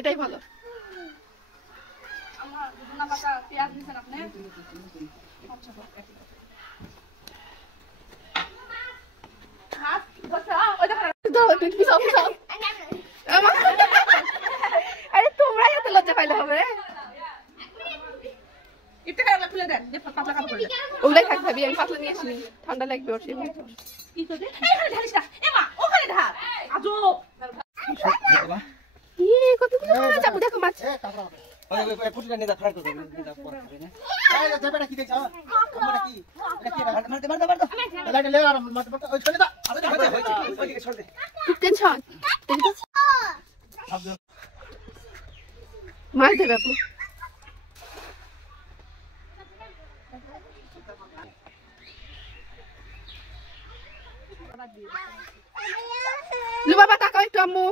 এটাই ভালো। আরে তোমরাই এত লজ্জা পাইলে হবে। ওগুলাই থাকতে হবে, আমি পাতলা নিয়ে আসিনি, ঠান্ডা লাগবে ওর। দেখো মাছ মাছ দেবে আপু। বাবা তাকাও একটু, আম্মু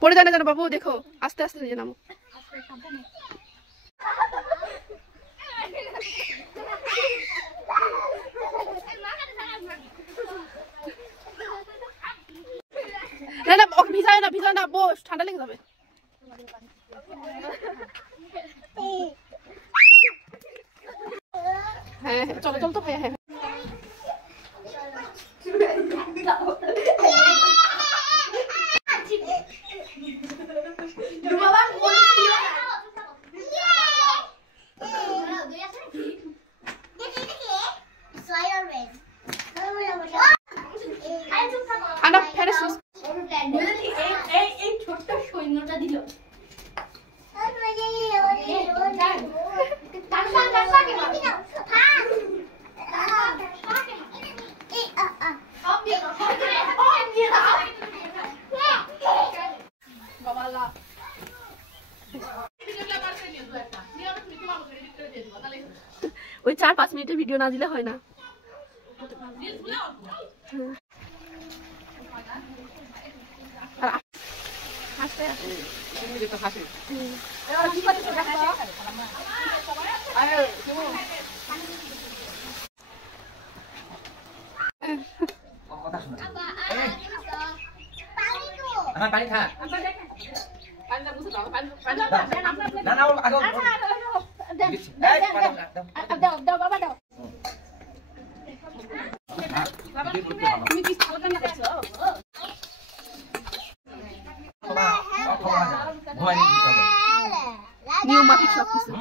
পড়ে জানে জানো বাবু, দেখো আস্তে আস্তে নিয়ে নামো। না না ভিজায় না, ভিজায় না, বস, ঠান্ডা লেগে যাবে। হ্যাঁ হ্যাঁ চলো চলো তো ভাইয়া। হ্যাঁ ছোট্ট সৈন্যটা দিল ওই 4-5 মিনিটের ভিডিও না দিলে হয় না। পানি খা নিয়ম মাফিক সব কিছু।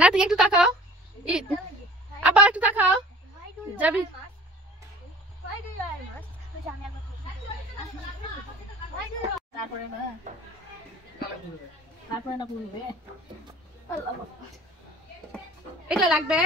না তুই একটু তাকাও, আবার একটু তাকাও যাবি। এটা লাগবে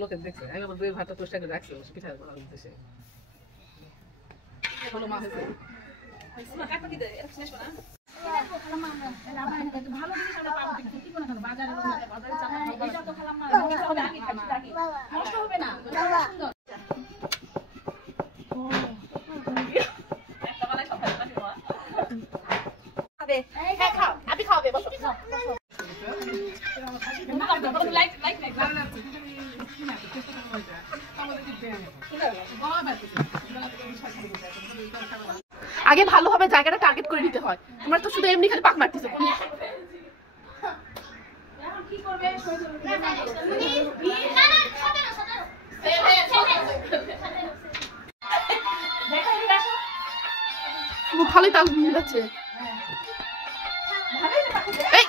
লোকে দেখছে আমি আমার দুই ভাতটা তোষটা করে রাখছি পিঠা বানানোর উদ্দেশ্যে। ভালো মা হয়েছে ভালো জিনিস আমরা পাবো কিন্তু কি করে খাবো বাজারে এটা তো খেলাম না নষ্ট হবে না একটা বেলায় সব খাবে খাবে হ্যাঁ খাও আপনি খাওয়াবে বসো জায়গাটা টার্গেট করে নিতে হয়। তোমরা তো শুধু এমনি খালি পাক মারতেছো। এখন কি করবে? ভালোই তাল মিলাচ্ছে। এই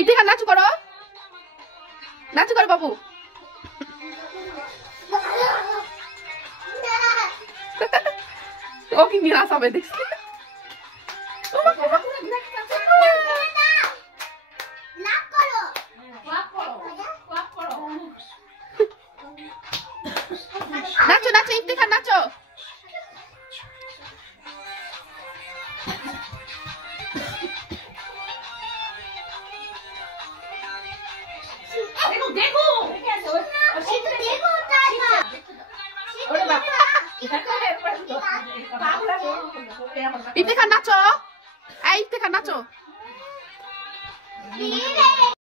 ইতিকা নাচ করো, নাচ করো বাবু। ও কি নিরাশ হবে দেখছি। নাচো নাচো ইফতিখার নাচো। ইফতিখার নাচো, এই ইফতিখার নাচো।